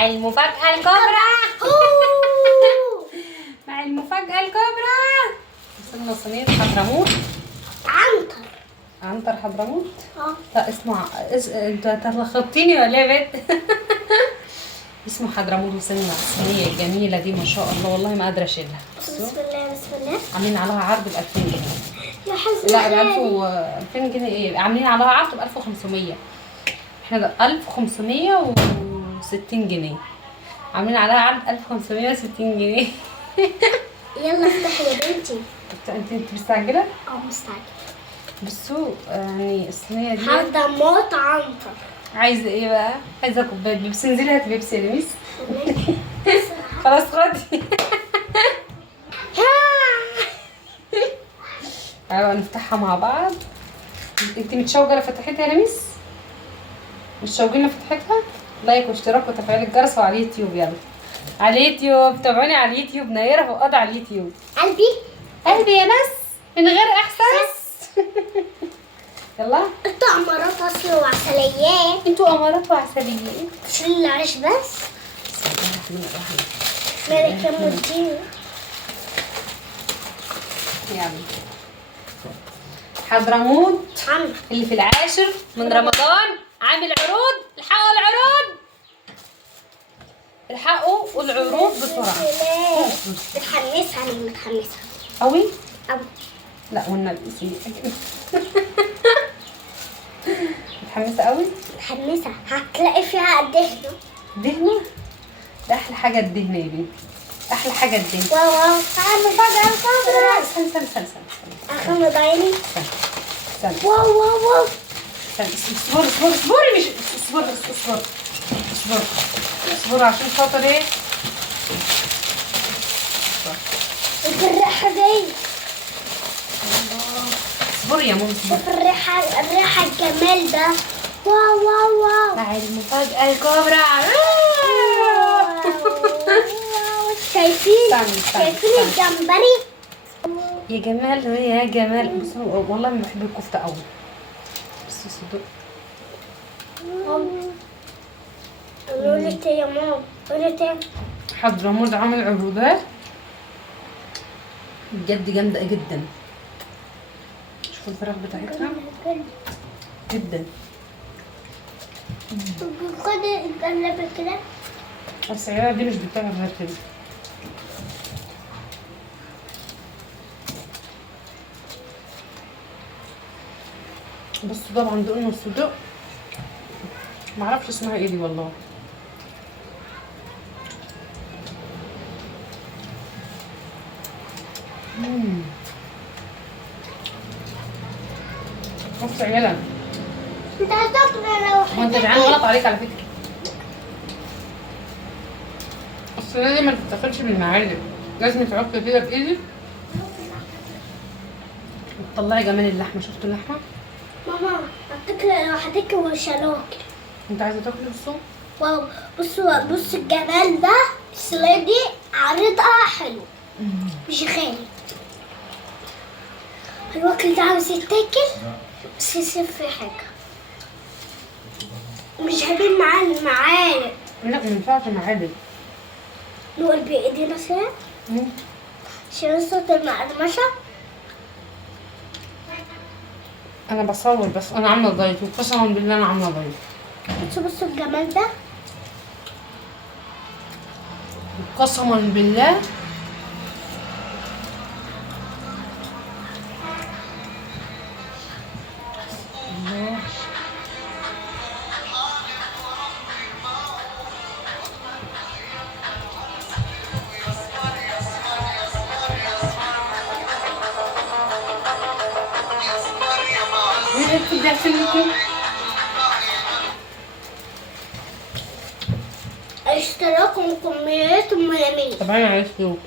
مع المفاجأة الكبرى. مع المفاجأة الكبرى وصلنا صينية حضرموت. عنتر حضرموت. لا اسمه انت لخبطتيني ولا ايه يا بنت؟ اسمه حضرموت. وصلنا الصينية الجميلة دي ما شاء الله، والله ما قادرة اشيلها. بسم الله بسم الله. عاملين عليها عرض ب 2000 جنيه. يا حزن لا ب 2000 جنيه ايه؟ عاملين عليها عرض ب 1500. احنا 1560 جنيه. عاملين عليها عرض 1560 جنيه. يلا افتحي يا بنتي. انت مستعجلة؟ مستعجلة. بصوا يعني الصينية دي حضرموت عنتر. عايزة ايه بقى؟ عايزة كوباية بيبسي. انزلي هاتي بيبسي يا لميس. خلاص خدي. ايوه نفتحها مع بعض. انت متشوقة لفتحتها يا لميس؟ متشوقين لفتحتها؟ لايك واشتراك وتفعيل الجرس وعلى اليوتيوب. يلا على اليوتيوب، تابعوني على اليوتيوب. نيرة فؤاد على اليوتيوب. قلبي يا ناس من غير احساس. يلا انتوا امارات اصل وعسليات. انتوا امارات وعسليين. شيل العيش بس. مالك يا مديني. يلا حضرموت عم اللي في العاشر من رمضان عامل عروض. الحقوا العروض، الحقوا العروض بسرعة. متحمسة انا متحمسة قوي قوي. لا والنبي سيئة. متحمسة قوي. متحمسة هتلاقي فيها دهنة. دهنة؟ ده احلى حاجة الدهنة يا بنتي، احلى حاجة الدهنة. واو واو تعالى فجأة الكاميرا. استنى اغمض عيني. استنى واو واو واو. اصبري مش اصبري عشان خاطر ايه؟ الريحة دي. اصبري يا ماما. شوف الريحة الجمال ده. واو واو واو. مع المفاجأة الكبرى. شايفين استنى. الجمبري؟ يا جمال يا جمال. بس والله ما بحب الكفتة قوي. بس صدق قولي تاني يا ماما. قولي تاني. حضرموت عامل عروضات بجد جامدة جدا. شوفوا الفراخ بتاعتها جدا. خد القلب كده. السيارة دي مش بتعمل غير كده. بصوا طبعا دقنا الصدق، معرفش اسمها ايه دي والله. بص يا عيالة، انت هتاكل لو هو انت جعان غلط عليك على فكرة. الصينية دي ما تتاكلش بالمعالق، لازم تعك كده بايدك وتطلعي جمال اللحمة. شفتوا اللحمة؟ ماما هتاكل لو هتاكل وشلاكل. انت عايزة تاكلي بالصوم؟ واو بصوا الجمال ده. الصينية دي عرضها حلو مش غالي. الوكل ده عاوز يتاكل بس يصير فيه حاجة. مش هجيب معاه المعالق. لا ما ينفعش معالق. نقول بإيدينا سوا عشان صوت المقرمشة. انا بصور بس، انا عامله دايت وقسما بالله انا عامله دايت. بصوا الجمال ده. قسما بالله تبدأ فيكم. اشتراككم كميات ميامية. طب انا عايز فلوس.